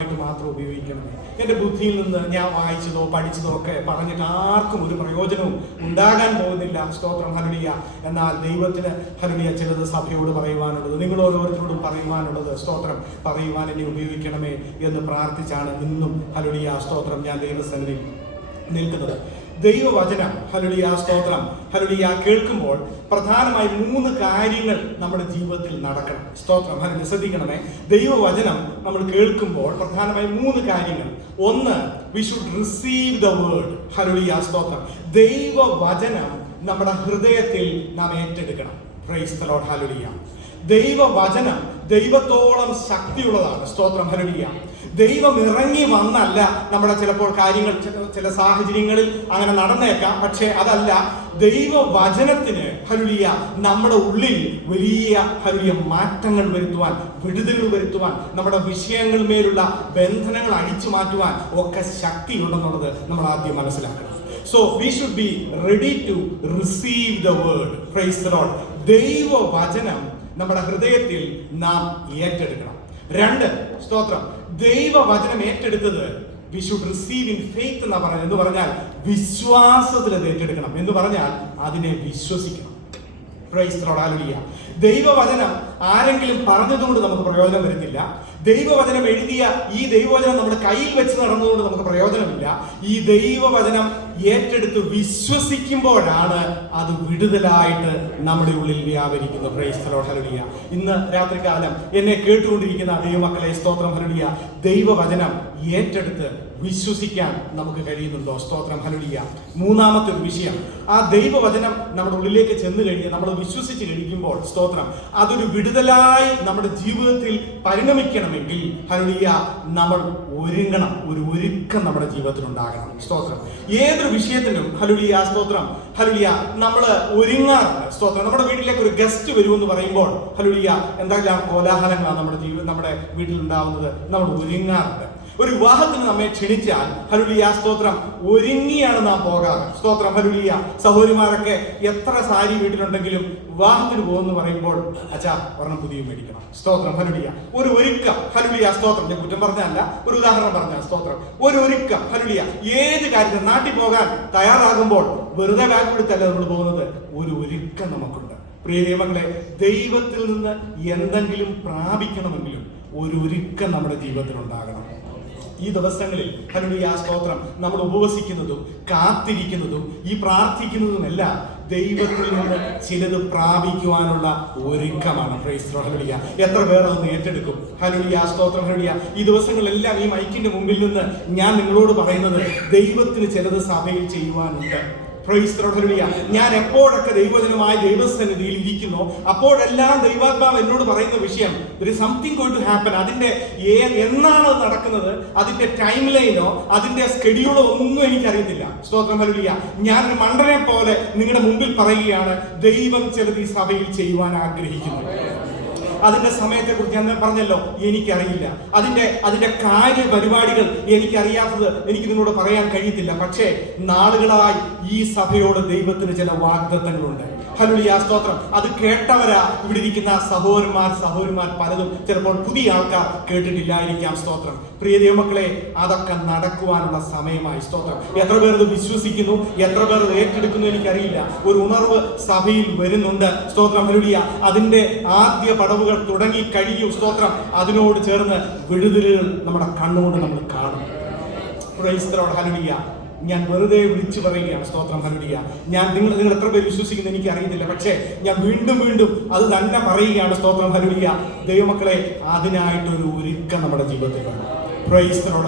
ആയിട്ട് മാത്രം ഉപയോഗിക്കണം എന്റെ ബുദ്ധിയിൽ നിന്ന് ഞാൻ വായിച്ചതോ പഠിച്ചതോ ഒക്കെ പറഞ്ഞിട്ട് ആർക്കും ഒരു പ്രയോജനവും ഉണ്ടാകാൻ പോകുന്നില്ല. സ്തോത്രം ഹരണിയ എന്നാൽ ദൈവത്തിന് ഹരണിയ ചിലത് സഭയോട് പറയുവാനുള്ളത് നിങ്ങൾ ഓരോരുത്തരോടും പറയുവാനുള്ളത് സ്തോത്രം പറയുവാൻ എന്നെ ഉപയോഗിക്കണമേ എന്ന് പ്രാർത്ഥിച്ചാണ് ഇന്നും ഹരണിയ സ്തോത്രം ഞാൻ ദൈവസന്നിധി നിൽക്കുന്നത്. ദൈവവചനം ഹലുളിയ സ്തോത്രം ഹലുളിയ കേൾക്കുമ്പോൾ പ്രധാനമായി മൂന്ന് കാര്യങ്ങൾ നമ്മുടെ ജീവിതത്തിൽ നടക്കണം. സ്തോത്രം ഹലുളി ശ്രദ്ധിക്കണമേ. ദൈവവചനം നമ്മൾ കേൾക്കുമ്പോൾ പ്രധാനമായി മൂന്ന് കാര്യങ്ങൾ. ഒന്ന് we should receive the word ഹലുളിയ സ്തോത്രം. ദൈവവചനം നമ്മുടെ ഹൃദയത്തിൽ നാം ഏറ്റെടുക്കണം. പ്രൈസ് ഹലുലിയ ദൈവവചനം ദൈവത്തോളം ശക്തിയുള്ളതാണ്. സ്തോത്രം ഹലുലിയ ദൈവം ഇറങ്ങി വന്നല്ല നമ്മുടെ ചിലപ്പോൾ കാര്യങ്ങൾ ചില- സാഹചര്യങ്ങളിൽ അങ്ങനെ നടന്നേക്കാം. പക്ഷേ അതല്ല ദൈവവചനത്തിന് ഹരുളിയ നമ്മുടെ ഉള്ളിൽ വലിയ ഹരുളിയ മാറ്റങ്ങൾ വരുത്തുവാൻ വിടുതലുകൾ വരുത്തുവാൻ നമ്മുടെ വിഷയങ്ങൾ മേലുള്ള ബന്ധനങ്ങൾ അഴിച്ചു മാറ്റുവാൻ ഒക്കെ ശക്തിയുണ്ടെന്നുള്ളത് നമ്മൾ ആദ്യം മനസ്സിലാക്കണം. So we should be ready to receive the word praise the Lord ദൈവവചനം നമ്മുടെ ഹൃദയത്തിൽ നാം ഏറ്റെടുക്കണം. രണ്ട് സ്തോത്രം. ദൈവവചനം ഏറ്റെടുത്തത് we should receive in faith എന്നാ പറഞ്ഞത് എന്ന് പറഞ്ഞാൽ വിശ്വാസത്തിൽ അത് ഏറ്റെടുക്കണം. എന്ന് പറഞ്ഞാൽ അതിനെ വിശ്വസിക്കണം. ദൈവവചനം ആരെങ്കിലും പറഞ്ഞതുകൊണ്ട് നമുക്ക് പ്രയോജനം വരുന്നില്ല. ദൈവവചനം എഴുതിയ ഈ ദൈവവചനം നമ്മുടെ കയ്യിൽ വെച്ച് നടന്നതുകൊണ്ട് നമുക്ക് പ്രയോജനമില്ല. ഈ ദൈവവചനം ഏറ്റെടുത്ത് വിശ്വസിക്കുമ്പോഴാണ് അത് വിടുതലായിട്ട് നമ്മുടെ ഉള്ളിൽ വ്യാപരിക്കുന്നത്. പ്രൈസ് ലോർഡ് ഹല്ലേലൂയ ഇന്ന് രാത്രികാലം എന്നെ കേട്ടുകൊണ്ടിരിക്കുന്ന ദൈവമക്കളെ സ്തോത്രം ഹല്ലേലൂയ ദൈവവചനം ഏറ്റെടുത്ത് വിശ്വസിക്കാൻ നമുക്ക് കഴിയുന്നുണ്ടോ? സ്തോത്രം. ഹലുലിയ മൂന്നാമത്തെ ഒരു വിഷയം. ആ ദൈവവചനം നമ്മുടെ ഉള്ളിലേക്ക് ചെന്ന് കഴിഞ്ഞ് നമ്മൾ വിശ്വസിച്ച് കഴിക്കുമ്പോൾ സ്തോത്രം അതൊരു വിടുതലായി നമ്മുടെ ജീവിതത്തിൽ പരിണമിക്കണമെങ്കിൽ ഹലുലിയ നമ്മൾ ഒരുങ്ങണം. ഒരു ഒരുക്കം നമ്മുടെ ജീവിതത്തിൽ ഉണ്ടാകണം. സ്തോത്രം. ഏതൊരു വിഷയത്തിനും ഹലുലിയ സ്തോത്രം ഹലുലിയ നമ്മൾ ഒരുങ്ങാറുണ്ട്. സ്തോത്രം. നമ്മുടെ വീട്ടിലേക്ക് ഒരു ഗസ്റ്റ് വരുമെന്ന് പറയുമ്പോൾ ഹലുലിയ എന്തെല്ലാം കോലാഹലങ്ങളാണ് നമ്മുടെ ജീവിതം നമ്മുടെ വീട്ടിൽ ഉണ്ടാവുന്നത് നമ്മൾ ഒരുങ്ങാറുണ്ട്. ഒരു വിവാഹത്തിന് നമ്മെ ക്ഷണിച്ചാൽ ഹലുലിയ സ്തോത്രം. ഒരുങ്ങിയാണ് നാം പോകാറ്. സ്തോത്രം ഹലുലിയ സഹോദരിമാരൊക്കെ എത്ര സാരി വീട്ടിലുണ്ടെങ്കിലും വിവാഹത്തിന് പോകുമെന്ന് പറയുമ്പോൾ അച്ഛാ ഒരെണ്ണം പുതിയ മേടിക്കണം. സ്തോത്രം ഹലുലിയ ഒരു ഒരുക്കം ഹലുലിയ സ്തോത്രം. ഞാൻ കുറ്റം പറഞ്ഞല്ല ഒരു ഉദാഹരണം പറഞ്ഞ സ്തോത്രം. ഒരു ഒരുക്കം ഹലുലിയ ഏത് കാര്യത്തിൽ നാട്ടിൽ പോകാൻ തയ്യാറാകുമ്പോൾ വെറുതെ ബാഗ് നമ്മൾ പോകുന്നത്. ഒരു ഒരുക്കം നമുക്കുണ്ട്. പ്രിയ ദൈവങ്ങളെ ദൈവത്തിൽ നിന്ന് എന്തെങ്കിലും പ്രാപിക്കണമെങ്കിലും ഒരു ഒരുക്കം നമ്മുടെ ജീവിതത്തിൽ ഉണ്ടാകണം. ഈ ദിവസങ്ങളിൽ ഹലുലിയ സ്തോത്രം നമ്മൾ ഉപവസിക്കുന്നതും കാത്തിരിക്കുന്നതും ഈ പ്രാർത്ഥിക്കുന്നതുമല്ല ദൈവത്തിൽ നിന്ന് ചിലത് പ്രാപിക്കുവാനുള്ള ഒരുക്കമാണ്. ഹല്ലേലൂയ എത്ര പേർ അതൊന്ന് ഏറ്റെടുക്കും? ഹലുലിയ സ്തോത്രം ഹലുലിയ ഈ ദിവസങ്ങളെല്ലാം ഈ മൈക്കിന്റെ മുമ്പിൽ നിന്ന് ഞാൻ നിങ്ങളോട് പറയുന്നത് ദൈവത്തിന് ചിലത് സഭയിൽ ചെയ്യുവാനുണ്ട്. ഞാൻ എപ്പോഴൊക്കെ ദൈവജനമായ ദൈവസന്നിധിയിൽ ഇരിക്കുന്നു അപ്പോഴെല്ലാം ദൈവാത്മാവ് എന്നോട് പറയുന്ന വിഷയം ഒരു സംതിങ് ഗോയിങ് ടു ഹാപ്പൻ അതിന്റെ എന്നാണ് നടക്കുന്നത്? അതിന്റെ ടൈം ലൈനോ അതിന്റെ സ്കെഡ്യൂളോ ഒന്നും എനിക്കറിയത്തില്ല. സ്തോത്രം ഹല്ലേലൂയ. ഞാൻ മണ്ടനെ പോലെ നിങ്ങളുടെ മുമ്പിൽ പറയുകയാണ് ദൈവം ചിലത് ഈ സഭയിൽ ചെയ്യുവാൻ ആഗ്രഹിക്കുന്നു. അതിന്റെ സമയത്തെ കുറിച്ച് ഞാൻ പറഞ്ഞല്ലോ എനിക്കറിയില്ല. അതിന്റെ അതിന്റെ കാര്യ പരിപാടികൾ എനിക്കറിയാത്തത് എനിക്ക് നിങ്ങളോട് പറയാൻ കഴിയത്തില്ല. പക്ഷേ നാളുകളായി ഈ സഭയോട് ദൈവത്തിന് ചില വാഗ്ദത്തങ്ങളുണ്ട്. ഹലുലിയ സ്തോത്രം. അത് കേട്ടവരാ ഇവിടെ ഇരിക്കുന്ന സഹോദരന്മാർ സഹോദരന്മാർ പലതും. ചിലപ്പോൾ പുതിയ ആൾക്കാർ കേട്ടിട്ടില്ലായിരിക്കാം സ്തോത്രം. പ്രിയ ദൈവമക്കളെ അതൊക്കെ നടക്കുവാനുള്ള സമയമായി സ്തോത്രം. എത്ര പേർ ഇത് വിശ്വസിക്കുന്നു? എത്ര പേർ ഇത് ഏറ്റെടുക്കുന്നു എനിക്കറിയില്ല. ഒരു ഉണർവ് സഭയിൽ വരുന്നുണ്ട് സ്തോത്രം. ഹലുലിയ അതിന്റെ ആദ്യ പടവുകൾ തുടങ്ങി കഴിയും സ്തോത്രം. അതിനോട് ചേർന്ന് വിടുതലുകൾ നമ്മുടെ കണ്ണുകൊണ്ട് നമ്മൾ കാണും. Hallelujah. ഞാൻ വെറുതെ വിളിച്ചു പറയുകയാണ്. സ്തോത്രം ഹലുടിയ ഞാൻ നിങ്ങൾ നിങ്ങൾ എത്ര പേര് വിശ്വസിക്കുന്നു എനിക്ക് അറിയുന്നില്ല. പക്ഷേ ഞാൻ വീണ്ടും വീണ്ടും അത് തന്നെ പറയുകയാണ്. സ്തോത്രം ഹലുടിയ ദൈവമക്കളെ അതിനായിട്ടൊരു ഒരുക്കം നമ്മുടെ ജീവിതത്തിൽ വേണം Lord.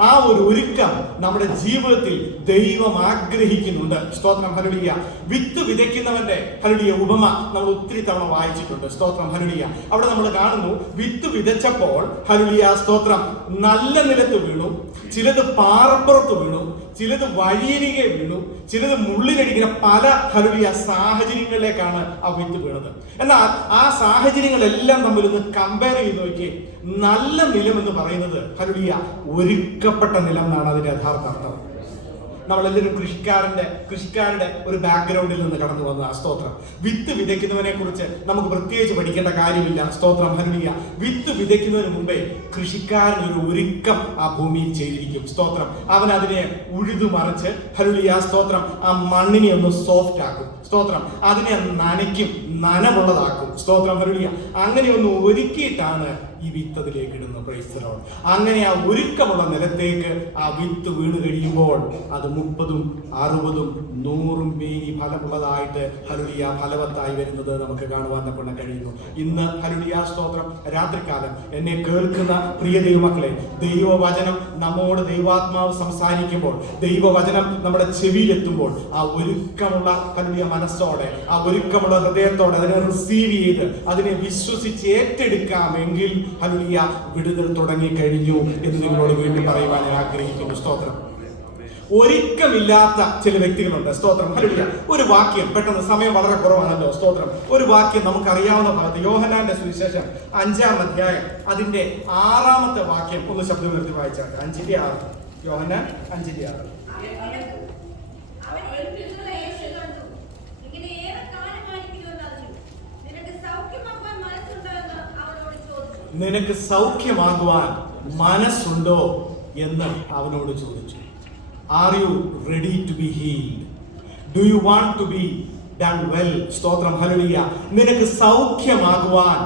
ആ ഒരു ഒരുക്കം നമ്മുടെ ജീവിതത്തിൽ ദൈവം ആഗ്രഹിക്കുന്നുണ്ട്. സ്തോത്രം ഹലുടിയ വിത്ത് വിതയ്ക്കുന്നവന്റെ ഹലുടിയ ഉപമ നമ്മൾ ഒത്തിരി തവണ വായിച്ചിട്ടുണ്ട്. സ്തോത്രം ഹലുടിയ അവിടെ നമ്മൾ കാണുന്നു വിത്ത് വിതച്ചപ്പോൾ ഹലുടിയ സ്തോത്രം നല്ല നിലത്ത് വീണു. ചിലത് പാറപ്പുറത്ത് വീണു ചിലത് വഴിയരികെ വീണു ചിലത് മുള്ളിലടിക്കുന്ന പല ഹലുലിയ സാഹചര്യങ്ങളിലേക്കാണ് ആ വിത്ത് വീണത്. എന്നാൽ ആ സാഹചര്യങ്ങളെല്ലാം തമ്മിൽ ഒന്ന് കമ്പയർ ചെയ്ത് നോക്കി നല്ല നിലം എന്ന് പറയുന്നത് ഹലുലിയ ഒരുക്കപ്പെട്ട നിലം എന്നാണ് അതിന്റെ യഥാർത്ഥ അർത്ഥം. നമ്മളെല്ലാവരും കൃഷിക്കാരന്റെ കൃഷിക്കാരുടെ ഒരു ബാക്ക്ഗ്രൗണ്ടിൽ നിന്ന് കടന്നു വന്ന സ്തോത്രം. വിത്ത് വിതയ്ക്കുന്നവനെ കുറിച്ച് നമുക്ക് പ്രത്യേകിച്ച് പഠിക്കേണ്ട കാര്യമില്ല. സ്തോത്രം ഹരുണിയ വിത്ത് വിതയ്ക്കുന്നതിന് മുമ്പേ കൃഷിക്കാരൻ ഒരു ഒരുക്കം ആ ഭൂമിയിൽ ചെയ്തിരിക്കും. സ്തോത്രം. അവൻ അതിനെ ഉഴുതു മറിച്ച് ഹരുളിയ സ്തോത്രം ആ മണ്ണിനെ ഒന്ന് സോഫ്റ്റ് ആക്കും. സ്തോത്രം. അതിനെ നനയ്ക്കും നനവുള്ളതാക്കും. സ്തോത്രം ഹരുളിയ അങ്ങനെ ഒന്ന് ഒരുക്കിയിട്ടാണ് ഈ വിത്തതിലേക്ക് ഇടുന്നു ഇടുന്നത് അങ്ങനെ ആ ഒരുക്കമുള്ള നിലത്തേക്ക് ആ വിത്ത് വീണ് കഴിയുമ്പോൾ അത് മുപ്പതും അറുപതും നൂറും പേരി ഫലമുള്ളതായിട്ട് ഹരുളിയ ഫലവത്തായി വരുന്നത് നമുക്ക് കാണുവാൻ കൊണ്ട് കഴിയുന്നു. ഇന്ന് ഹരുളിയ സ്തോത്രം. രാത്രികാലം എന്നെ കേൾക്കുന്ന പ്രിയ ദൈവമക്കളെ ദൈവവചനം നമ്മോട് ദൈവാത്മാവ് സംസാരിക്കുമ്പോൾ ദൈവവചനം നമ്മുടെ ചെവിയിലെത്തുമ്പോൾ ആ ഒരുക്കമുള്ള ഹരുളിയ മനസ്സോടെ ആ ഒരുക്കമുള്ള ഹൃദയത്തോടെ അതിനെ റിസീവ് ചെയ്ത് അതിനെ വിശ്വസിച്ച് ഏറ്റെടുക്കാമെങ്കിൽ ഹലുലിയ വിടുതൽ തുടങ്ങി കഴിഞ്ഞു എന്ന് നിങ്ങളോട് വീണ്ടും പറയുവാൻ ഞാൻ ആഗ്രഹിക്കുന്നു. സ്തോത്രം. ഒരുക്കമില്ലാത്ത ചില വ്യക്തികളുണ്ട്. സ്തോത്രം. ഹലുലിയ ഒരു വാക്യം പെട്ടെന്ന് സമയം വളരെ കുറവാണല്ലോ. സ്തോത്രം. ഒരു വാക്യം നമുക്കറിയാവുന്ന ഭാഗത്ത് യോഹനാന്റെ സുവിശേഷം അഞ്ചാം അധ്യായം അതിന്റെ ആറാമത്തെ വാക്യം ഒന്ന് ശബ്ദം നിർത്തി വായിച്ചാൽ അഞ്ചിന്റെ ആറ്. യോഹനാൻ അഞ്ചിന്റെ ആറ് അവൻ ഏൽപ്പിക്കുന്ന യേശു കണ്ടു. ഇങ്ങനെ ഏറെ കാലമായിരിക്കുന്നുവെന്ന് അറിഞ്ഞു. നിനക്ക് സൗഖ്യമാക്കുവാൻ മനസ്സുണ്ടോ എന്ന് അവനോട് ചോദിച്ചു. നിനക്ക് സൗഖ്യമാകുവാൻ മനസ്സുണ്ടോ എന്ന് അവനോട് ചോദിച്ചു. Are you ready to be healed do you want to be done well സ്തോത്രം ഹലുളിയ നിനക്ക് സൗഖ്യമാകുവാൻ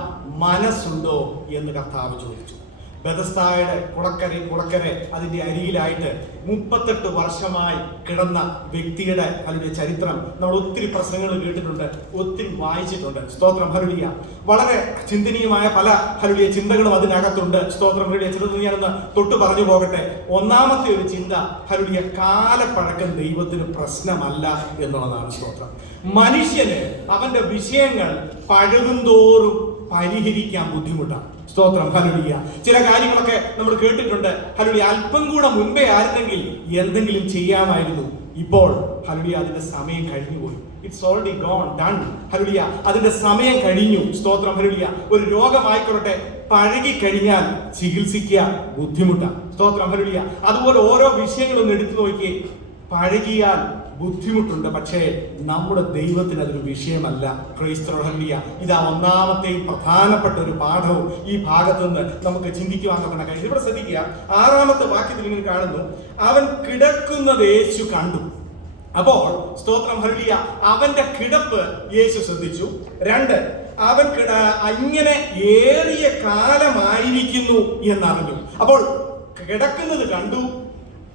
മനസ്സുണ്ടോ എന്ന് കർത്താവ് ചോദിച്ചു. ബദസ്തായുടെ കുളക്കര കുളക്കര അതിന്റെ അരികിലായിട്ട് മുപ്പത്തെട്ട് വർഷമായി കിടന്ന വ്യക്തിയുടെ അതിന്റെ ചരിത്രം നമ്മൾ ഒത്തിരി പ്രസംഗങ്ങൾ കേട്ടിട്ടുണ്ട് ഒത്തിരി വായിച്ചിട്ടുണ്ട്. സ്തോത്രം ഹരുളിയ വളരെ ചിന്തനീയമായ പല ഹരുളിയ ചിന്തകളും അതിനകത്തുണ്ട്. സ്തോത്രം ഹരുളിയ ചിലത് ഞാനൊന്ന് തൊട്ട് പറഞ്ഞു പോകട്ടെ. ഒന്നാമത്തെ ഒരു ചിന്ത ഹരുളിയ കാലപ്പഴക്കം ദൈവത്തിന് പ്രശ്നമല്ല എന്നുള്ളതാണ് സ്തോത്രം. മനുഷ്യന് അവന്റെ വിഷയങ്ങൾ പഴകുന്തോറും പരിഹരിക്കാൻ ബുദ്ധിമുട്ടാണ്. സ്തോത്രം ഹലുലിയ ചില കാര്യങ്ങളൊക്കെ നമ്മൾ കേട്ടിട്ടുണ്ട്. ഹലുലിയ അല്പം കൂടെ മുൻപേ ആയിരുന്നെങ്കിൽ എന്തെങ്കിലും ചെയ്യാമായിരുന്നു. ഇപ്പോൾ ഹലുലിയ അതിന്റെ സമയം കഴിഞ്ഞുപോയി. ഇറ്റ്സ് ഓൾറെഡി ഗോൺ ഡൺ ഹലുലിയ അതിന്റെ സമയം കഴിഞ്ഞു. സ്തോത്രം ഹലുലിയ ഒരു രോഗമായിക്കൊള്ളട്ടെ പഴകി കഴിഞ്ഞാൽ ചികിത്സിക്കുക ബുദ്ധിമുട്ടാണ്. സ്തോത്രം ഹലുലിയ അതുപോലെ ഓരോ വിഷയങ്ങളും എടുത്തു നോക്കി പഴകിയാൽ ബുദ്ധിമുട്ടുണ്ട്. പക്ഷേ നമ്മുടെ ദൈവത്തിന് അതൊരു വിഷയമല്ല. ക്രൈസ്തവഹല്ലിയ ഇതാ ഒന്നാമത്തെയും പ്രധാനപ്പെട്ട ഒരു പാഠവും ഈ ഭാഗത്ത് നിന്ന് നമുക്ക് ചിന്തിക്കുവാൻ നോക്കണം കാര്യം. ഇവിടെ ശ്രദ്ധിക്കുക. ആറാമത്തെ വാക്യത്തിൽ ഇങ്ങനെ കാണുന്നു. അവൻ കിടക്കുന്നത് യേശു കണ്ടു. അപ്പോൾ സ്തോത്രം ഹല്ലിയ അവന്റെ കിടപ്പ് യേശു ശ്രദ്ധിച്ചു. രണ്ട് അവൻ കിട അങ്ങനെ ഏറിയ കാലമായിരിക്കുന്നു എന്നറിഞ്ഞു. അപ്പോൾ കിടക്കുന്നത് കണ്ടു.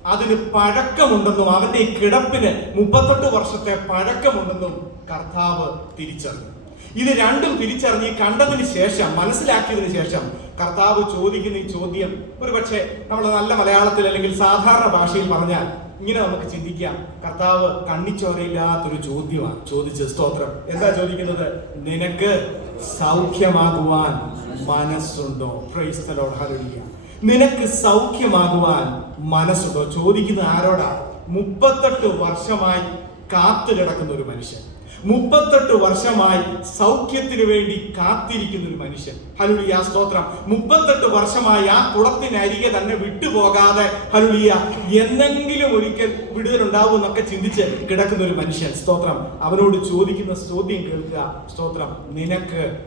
അതിന് പഴക്കമുണ്ടെന്നും അവന്റെ ഈ കിടപ്പിന് മുപ്പത്തെട്ട് വർഷത്തെ പഴക്കമുണ്ടെന്നും കർത്താവ് തിരിച്ചറിഞ്ഞു. ഇത് രണ്ടും തിരിച്ചറിഞ്ഞ് കണ്ടതിന് ശേഷം മനസ്സിലാക്കിയതിന് ശേഷം കർത്താവ് ചോദിക്കുന്ന ഈ ചോദ്യം ഒരു പക്ഷേ നമ്മൾ നല്ല മലയാളത്തിൽ അല്ലെങ്കിൽ സാധാരണ ഭാഷയിൽ പറഞ്ഞാൽ ഇങ്ങനെ നമുക്ക് ചിന്തിക്കാം. കർത്താവ് കണ്ണിച്ചോരയില്ലാത്തൊരു ചോദ്യമാണ്. ചോദിച്ചത് സ്തോത്രം. എന്താ ചോദിക്കുന്നത്? നിനക്ക് സൗഖ്യമാകുവാൻ മനസ്സുണ്ടോ? ക്രൈസ്തലോട് ഹരുളിയ നിനക്ക് സൗഖ്യമാകുവാൻ മനസ്സുണ്ടോ? ചോദിക്കുന്ന ആരോടാ? മുപ്പത്തെട്ട് വർഷമായി കാത്തു കിടക്കുന്ന ഒരു മനുഷ്യൻ. മുപ്പത്തെട്ട് വർഷമായി സൗഖ്യത്തിന് വേണ്ടി കാത്തിരിക്കുന്ന ഒരു മനുഷ്യൻ. ഹലുലിയ സ്തോത്രം. മുപ്പത്തെട്ട് വർഷമായി ആ കുളത്തിനരികെ തന്നെ വിട്ടുപോകാതെ ഹലുലിയ എന്തെങ്കിലും ഒരിക്കൽ വിടുതലുണ്ടാവും എന്നൊക്കെ ചിന്തിച്ച് കിടക്കുന്ന ഒരു മനുഷ്യൻ. സ്തോത്രം. അവനോട് ചോദിക്കുന്ന ചോദ്യം കേൾക്കുക. സ്തോത്രം. നിനക്ക്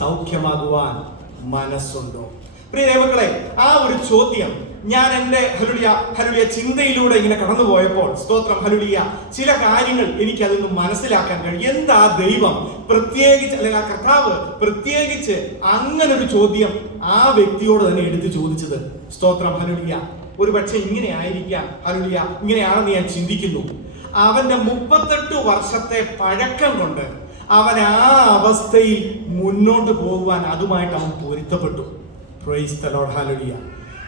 സൗഖ്യമാകുവാൻ മനസ്സുണ്ടോ? പ്രിയ ദൈവങ്ങളെ ആ ഒരു ചോദ്യം ഞാൻ എന്റെ ഹലുലിയ ഹലുലിയ ചിന്തയിലൂടെ ഇങ്ങനെ കടന്നുപോയപ്പോൾ സ്തോത്രം ഹലുലിയ ചില കാര്യങ്ങൾ എനിക്ക് അതൊന്ന് മനസ്സിലാക്കാൻ കഴിയും എന്താ ദൈവം പ്രത്യേകിച്ച് അല്ലെങ്കിൽ ആ കർത്താവ് പ്രത്യേകിച്ച് അങ്ങനെ ഒരു ചോദ്യം ആ വ്യക്തിയോട് തന്നെ എടുത്തു ചോദിച്ചത്. സ്തോത്രം ഹലുലിയ. ഒരു പക്ഷെ ഇങ്ങനെ ആയിരിക്കാം ഹലുലിയ. ഇങ്ങനെയാണെന്ന് ഞാൻ ചിന്തിക്കുന്നു. അവന്റെ മുപ്പത്തെട്ട് വർഷത്തെ പഴക്കം കൊണ്ട് അവൻ ആ അവസ്ഥയിൽ മുന്നോട്ട് പോകുവാൻ അതുമായിട്ട് അവൻ പൊരുത്തപ്പെട്ടു. ഹല്ലേലൂയ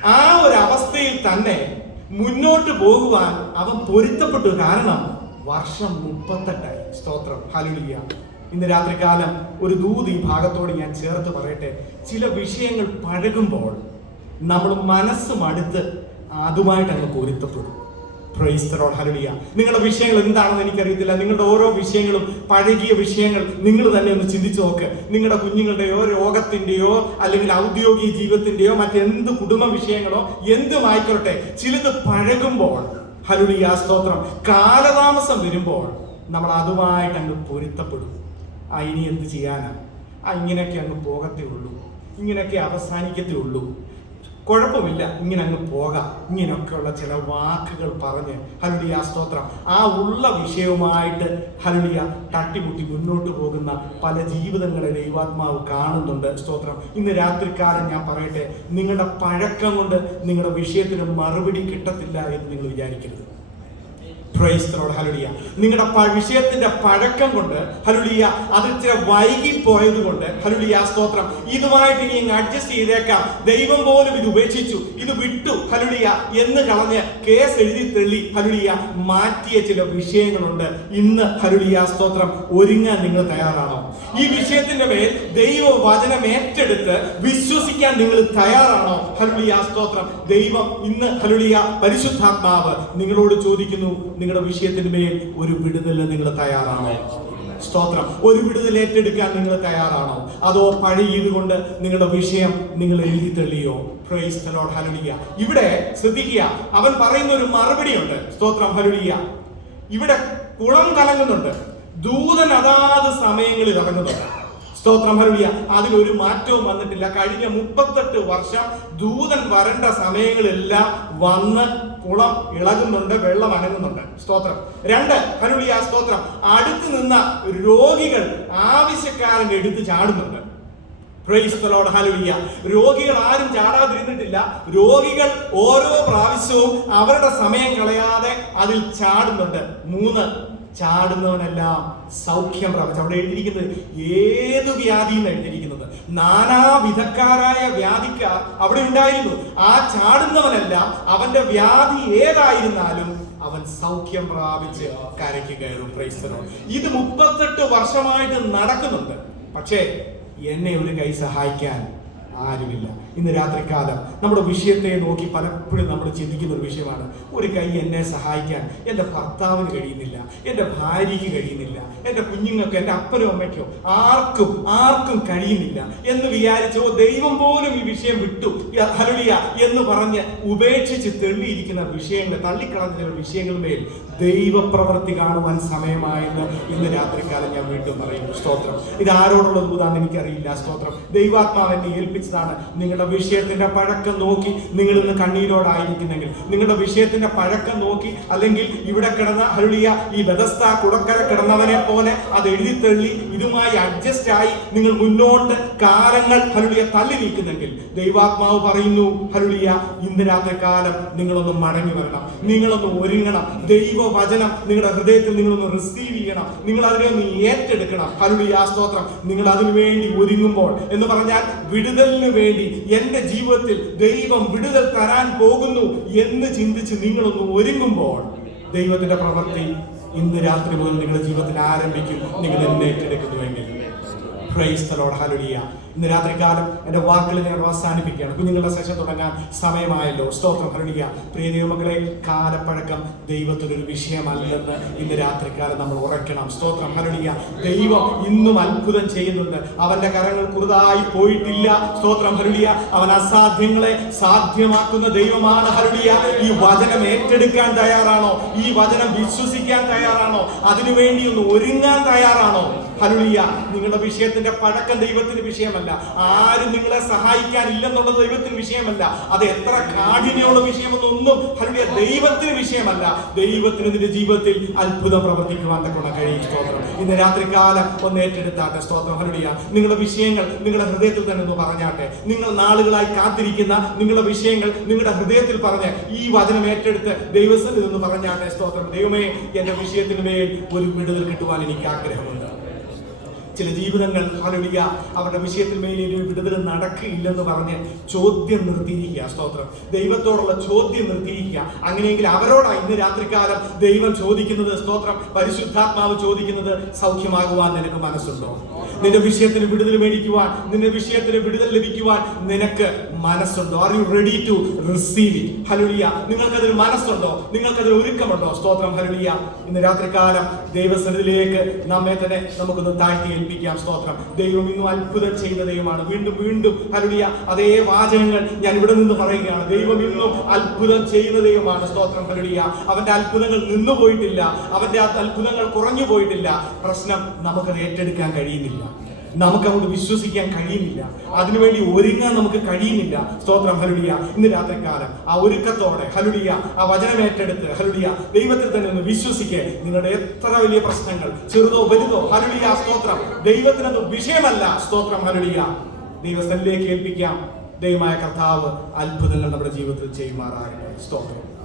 ആ ഒരു അവസ്ഥയിൽ തന്നെ മുന്നോട്ട് പോകുവാൻ അവൻ പൊരുത്തപ്പെട്ടു. കാരണം വർഷം മുപ്പത്തെട്ടായി. സ്തോത്രം. ഹാലുലിയ ഇന്ന് രാത്രികാലം ഒരു ദൂത് ഈ ഭാഗത്തോട് ഞാൻ ചേർത്ത് പറയട്ടെ. ചില വിഷയങ്ങൾ പഴകുമ്പോൾ നമ്മൾ മനസ്സും അടുത്ത് അതുമായിട്ട് അങ്ങ് പൊരുത്തപ്പെടും. പ്രൈസ് ദ ലോർഡ് ഹല്ലേലൂയ നിങ്ങളുടെ വിഷയങ്ങൾ എന്താണെന്ന് എനിക്കറിയത്തില്ല. നിങ്ങളുടെ ഓരോ വിഷയങ്ങളും പഴകിയ വിഷയങ്ങൾ നിങ്ങൾ തന്നെ ഒന്ന് ചിന്തിച്ചു നോക്ക്. നിങ്ങളുടെ കുഞ്ഞുങ്ങളുടെയോ രോഗത്തിന്റെയോ അല്ലെങ്കിൽ ഔദ്യോഗിക ജീവിതത്തിന്റെയോ മറ്റെന്ത് കുടുംബ വിഷയങ്ങളോ എന്തുമായിക്കൊള്ളട്ടെ ചിലത് പഴകുമ്പോൾ ഹലുലിയ സ്തോത്രം കാലതാമസം വരുമ്പോൾ നമ്മൾ അതുമായിട്ട് അങ്ങ് പൊരുത്തപ്പെടും. ആ ഇനി എന്ത് ചെയ്യാനാ? ആ ഇങ്ങനെയൊക്കെ അങ്ങ് പോകത്തേ ഉള്ളൂ. ഇങ്ങനെയൊക്കെ അവസാനിക്കത്തേ ഉള്ളൂ. കുഴപ്പമില്ല. ഇങ്ങനെ അങ്ങ് പോകാം. ഇങ്ങനെയൊക്കെയുള്ള ചില വാക്കുകൾ പറഞ്ഞ് ഹലുലിയ സ്തോത്രം. ആ ഉള്ള വിഷയവുമായിട്ട് ഹലുലിയ തട്ടിമുട്ടി മുന്നോട്ട് പോകുന്ന പല ജീവിതങ്ങളെ ദൈവാത്മാവ് കാണുന്നുണ്ട്. സ്തോത്രം. ഇന്ന് രാത്രിക്കാലം ഞാൻ പറയട്ടെ നിങ്ങളുടെ പഴക്കം കൊണ്ട് നിങ്ങളുടെ വിഷയത്തിന് മറുപടി കിട്ടത്തില്ല എന്ന് നിങ്ങൾ വിചാരിക്കരുത്. ഹലുലിയ നിങ്ങളുടെ വിഷയത്തിന്റെ പഴക്കം കൊണ്ട് ഹലുലിയ അത് ഇച്ചിരി വൈകി പോയത് കൊണ്ട് ഹലുലിയ സ്തോത്രം. ഇതുമായിട്ട് ഇനി അഡ്ജസ്റ്റ് ചെയ്തേക്കാം. ദൈവം പോലും ഇത് ഉപേക്ഷിച്ചു. ഇത് വിട്ടു ഹലുലിയ എന്ന് കളഞ്ഞ് കേസ് എഴുതി തെള്ളി ഹലുലിയ മാറ്റിയ ചില വിഷയങ്ങളുണ്ട്. ഇന്ന് ഹലുലിയ സ്തോത്രം ഒരുങ്ങാൻ നിങ്ങൾ തയ്യാറാണോ? ഈ വിഷയത്തിന്റെ മേൽ ദൈവ വചനം ഏറ്റെടുത്ത് വിശ്വസിക്കാൻ നിങ്ങൾ തയ്യാറാണോ? ഹലുലിയ സ്തോത്രം. ദൈവം ഇന്ന് ഹലുലിയ പരിശുദ്ധാത്മാവ് നിങ്ങളോട് ചോദിക്കുന്നു നിങ്ങളുടെ വിഷയത്തിന് മേൽ ഒരു വിടുതൽ നിങ്ങൾ തയ്യാറാണോ? സ്തോത്രം. ഒരു വിടുതൽ ഏറ്റെടുക്കാൻ നിങ്ങൾ തയ്യാറാണോ? അതോ പഴയത് കൊണ്ട് നിങ്ങളുടെ വിഷയം നിങ്ങൾ എഴുതി തെളിയോ? പ്രൈസ് Lord, ഹല്ലേലൂയ ഇവിടെ ശ്രദ്ധിക്കുക. അവൻ പറയുന്ന ഒരു മറുപടിയുണ്ട്. സ്തോത്രം. ഹലുലിയ ഇവിടെ കുളം കലങ്ങുന്നുണ്ട്. ദൂതൻ അതാത് സമയങ്ങളിൽ ഇറങ്ങുന്നുണ്ട്. സ്തോത്രം ഹരുളിയ അതിലൊരു മാറ്റവും വന്നിട്ടില്ല. കഴിഞ്ഞ മുപ്പത്തെട്ട് വർഷം ദൂതൻ വരേണ്ട സമയങ്ങളെല്ലാം വന്ന് കുളം ഇളകുന്നുണ്ട് വെള്ളം അനങ്ങുന്നുണ്ട്. സ്തോത്രം. രണ്ട് ഹരുളിയ സ്തോത്രം. അടുത്ത് നിന്ന രോഗികൾ ആവശ്യക്കാരൻ എടുത്ത് ചാടുന്നുണ്ട്. Praise ഹലുവിയ രോഗികൾ ആരും ചാടാതിരുന്നിട്ടില്ല. രോഗികൾ ഓരോ പ്രാവശ്യവും അവരുടെ സമയം കളയാതെ അതിൽ ചാടുന്നുണ്ട്. മൂന്ന് ചാടുന്നവനെല്ലാം സൗഖ്യം പ്രാപിച്ചു അവിടെ എഴുതിയിരിക്കുന്നത് ഏത് വ്യാധി എന്ന് എഴുതിയിരിക്കുന്നത് നാനാവിധക്കാരായ വ്യാധിക്ക് അവിടെ ഉണ്ടായിരുന്നു. ആ ചാടുന്നവനല്ല അവന്റെ വ്യാധി ഏതായിരുന്നാലും അവൻ സൗഖ്യം പ്രാപിച്ച് കരയ്ക്ക് കയറും. Praise ഇത് മുപ്പത്തെട്ട് വർഷമായിട്ട് നടക്കുന്നുണ്ട്. പക്ഷേ എന്നെ ഒരു കൈ സഹായിക്കാൻ ആരുമില്ല. ഇന്ന് രാത്രികാലം നമ്മുടെ വിഷയത്തെ നോക്കി പലപ്പോഴും നമ്മൾ ചിന്തിക്കുന്ന ഒരു വിഷയമാണ്. ഒരു കൈ എന്നെ സഹായിക്കാൻ എന്റെ ഭർത്താവിന് കഴിയുന്നില്ല എന്റെ ഭാര്യയ്ക്ക് കഴിയുന്നില്ല എന്റെ കുഞ്ഞുങ്ങൾക്ക് എന്റെ അപ്പനോ അമ്മയ്ക്കോ ആർക്കും ആർക്കും കഴിയുന്നില്ല എന്ന് വിചാരിച്ചോ ദൈവം പോലും ഈ വിഷയം വിട്ടു. യ- ഹല്ലേലൂയ എന്ന് പറഞ്ഞ് ഉപേക്ഷിച്ച് തെള്ളിയിരിക്കുന്ന വിഷയങ്ങൾ തള്ളിക്കളഞ്ഞ ചില വിഷയങ്ങളുമേൽ ദൈവപ്രവൃത്തി കാണുവാൻ സമയമായെന്ന് ഇന്ന് രാത്രികാലം ഞാൻ വീണ്ടും പറയുന്നു. സ്തോത്രം. ഇത് ആരോടുള്ള ദൂതാന്ന് എനിക്കറിയില്ല. സ്തോത്രം. ദൈവാത്മാവ് എന്നെ ഏൽപ്പിച്ചതാണ്. നിങ്ങളുടെ വിഷയത്തിന്റെ പഴക്കം നോക്കി നിങ്ങൾ ഇന്ന് കണ്ണീരോടായിരിക്കുന്നെങ്കിൽ. നിങ്ങളുടെ വിഷയത്തിന്റെ പഴക്കം നോക്കി അല്ലെങ്കിൽ ഇവിടെ കിടന്ന ഹരുളിയ ഈ ബദസ്ത കുടക്കര കിടന്നവനെ പോലെ അത് എഴുതി തള്ളി ഇതുമായി അഡ്ജസ്റ്റ് ആയി നിങ്ങൾ മുന്നോട്ട് കാലങ്ങൾ ഹരുളിയ തള്ളി നീക്കുന്നെങ്കിൽ. ദൈവാത്മാവ് പറയുന്നു ഹരുളിയ ഇന്ന് രാത്രി കാലം നിങ്ങളൊന്ന് മടങ്ങി വരണം. നിങ്ങളൊന്ന് ഒരുങ്ങണം. ദൈവവചനം നിങ്ങളുടെ ഹൃദയത്തിൽ നിങ്ങളൊന്ന് റിസീവ് ചെയ്യണം. നിങ്ങൾ അതിനെ ഒന്ന് ഏറ്റെടുക്കണം. ഹരുളിയ സ്തോത്രം. നിങ്ങൾ അതിനു വേണ്ടി ഒരുങ്ങുമ്പോൾ എന്ന് പറഞ്ഞാൽ വിടുതലിന് വേണ്ടി എന്റെ ജീവിതത്തിൽ ദൈവം വിടുതൽ തരാൻ പോകുന്നു എന്ന് ചിന്തിച്ച് നിങ്ങളൊന്ന് ഒരുങ്ങുമ്പോൾ ദൈവത്തിന്റെ പ്രവൃത്തി ഇന്ന് രാത്രി മുതൽ നിങ്ങളുടെ ജീവിതത്തിൽ ആരംഭിക്കും നിങ്ങൾ എന്നെ ഏറ്റെടുക്കുന്നുവെങ്കിൽ. Price hallelujah. ഇന്ന് രാത്രികാലം എന്റെ വാക്കുകൾ ഞാൻ അവസാനിപ്പിക്കുകയാണ്. കുഞ്ഞുങ്ങളുടെ സെഷൻ തുടങ്ങാൻ സമയമായല്ലോ. സ്തോത്രം. ഹരണിക. പ്രിയ ദൈവമക്കളെ കാലപ്പഴക്കം ദൈവത്തിനൊരു വിഷയമല്ലെന്ന് ഇന്ന് രാത്രികാലം നമ്മൾ ഉറക്കണം സ്തോത്രം. ഹരണിക. ദൈവം ഇന്നും അത്ഭുതം ചെയ്യുന്നുണ്ട്. അവന്റെ കരങ്ങൾ കുറുതായി പോയിട്ടില്ല. സ്തോത്രം. ഹരണിയ അവൻ അസാധ്യങ്ങളെ സാധ്യമാക്കുന്ന ദൈവമാണ് ഹരണിയ ഈ വചനം ഏറ്റെടുക്കാൻ തയ്യാറാണോ? ഈ വചനം വിശ്വസിക്കാൻ തയ്യാറാണോ? അതിനുവേണ്ടി ഒന്ന് ഒരുങ്ങാൻ തയ്യാറാണോ? ഹരുളിയ നിങ്ങളുടെ വിഷയത്തിന്റെ പഴക്കം ദൈവത്തിന് വിഷയമല്ല. ആരും നിങ്ങളെ സഹായിക്കാൻ ഇല്ലെന്നുള്ളത് ദൈവത്തിന് വിഷയമല്ല. അത് എത്ര കാഠിന്യമുള്ള വിഷയമെന്നൊന്നും ഹലുലിയ ദൈവത്തിന് വിഷയമല്ല. ദൈവത്തിന് നിന്റെ ജീവിതത്തിൽ അത്ഭുതം പ്രവർത്തിക്കുവാൻ തക്കൊണ്ട് കഴിയും. സ്തോത്രം. ഇന്ന് രാത്രികാലം ഒന്ന് ഏറ്റെടുത്താട്ടെ. സ്തോത്രം. ഹലുടിയ നിങ്ങളുടെ വിഷയങ്ങൾ നിങ്ങളുടെ ഹൃദയത്തിൽ തന്നെ ഒന്ന് പറഞ്ഞാട്ടെ. നിങ്ങൾ നാളുകളായി കാത്തിരിക്കുന്ന നിങ്ങളുടെ വിഷയങ്ങൾ നിങ്ങളുടെ ഹൃദയത്തിൽ പറഞ്ഞ ഈ വചനം ഏറ്റെടുത്ത് നിന്ന് പറഞ്ഞാട്ടെ. സ്തോത്രം. ദൈവമേ എന്റെ വിഷയത്തിന് മേൽ ഒരു വിടുതൽ കിട്ടുവാൻ എനിക്ക് ആഗ്രഹമുണ്ട്. ചില ജീവിതങ്ങൾ അവരുടെ അവരുടെ വിഷയത്തിൽ മേൽ ഒരു വിടുതൽ നടക്കില്ലെന്ന് പറഞ്ഞ് ചോദ്യം നിർത്തിയിരിക്കുക. സ്തോത്രം. ദൈവത്തോടുള്ള ചോദ്യം നിർത്തിയിരിക്കുക. അങ്ങനെയെങ്കിൽ അവരോടാ ഇന്ന് രാത്രികാലം ദൈവം ചോദിക്കുന്നത് സ്തോത്രം പരിശുദ്ധാത്മാവ് ചോദിക്കുന്നത് സൗഖ്യമാകുവാൻ നിനക്ക് മനസ്സുണ്ടോ? നിന്റെ വിഷയത്തിന് വിടുതൽ മേടിക്കുവാൻ നിന്റെ വിഷയത്തിന് വിടുതൽ ലഭിക്കുവാൻ നിനക്ക് മനസ്സുണ്ടോ? Are you ready to receive it ഹലുലിയ നിങ്ങൾക്കതിൽ മനസ്സുണ്ടോ? നിങ്ങൾക്കതിൽ ഒരുക്കമുണ്ടോ? സ്തോത്രം. ഹലുലിയ ഇന്ന് രാത്രികാലം ദൈവസന്നിധിയിലേക്ക് നമ്മെ തന്നെ നമുക്കൊന്ന് താഴ്ത്തി ഏൽപ്പിക്കാം. സ്തോത്രം. ദൈവം ഇന്നും അത്ഭുതം ചെയ്ത ദൈവമാണ്. വീണ്ടും വീണ്ടും. ഹലുലിയ അതേ വാചകങ്ങൾ ഞാൻ ഇവിടെ നിന്ന് പറയുകയാണ്. ദൈവം ഇന്നും അത്ഭുതം ചെയ്യുന്ന ദൈവമാണ്. സ്തോത്രം. ഹലുലിയ അവന്റെ അത്ഭുതങ്ങൾ നിന്നു പോയിട്ടില്ല. അവന്റെ അത്ഭുതങ്ങൾ കുറഞ്ഞു പോയിട്ടില്ല. പ്രശ്നം നമുക്കത് ഏറ്റെടുക്കാൻ കഴിയുന്നില്ല. നമുക്ക് അങ്ങോട്ട് വിശ്വസിക്കാൻ കഴിയുന്നില്ല. അതിനുവേണ്ടി ഒരുങ്ങാൻ നമുക്ക് കഴിയുന്നില്ല. സ്തോത്രം ഹലുടിയ ഇന്ന് രാത്രിക്കാലം. ആ ഒരുക്കത്തോടെ ഹലുടിയ ആ വചനം ഏറ്റെടുത്ത് ഹലുടിയ ദൈവത്തിൽ തന്നെ ഒന്ന് വിശ്വസിക്കുക നിങ്ങളുടെ എത്ര വലിയ പ്രശ്നങ്ങൾ? ചെറുതോ വലുതോ? ഹലുടിയ സ്തോത്രം. ദൈവത്തിനത് വിഷയമല്ല. സ്തോത്രം ഹലുടിയ ദൈവസ്ഥലിലേക്ക് ഏൽപ്പിക്കാം. ദൈവമായ കർത്താവ് അത്ഭുതങ്ങൾ നമ്മുടെ ജീവിതത്തിൽ ചെയ്യുമാറാകട്ടെ. സ്തോത്രം.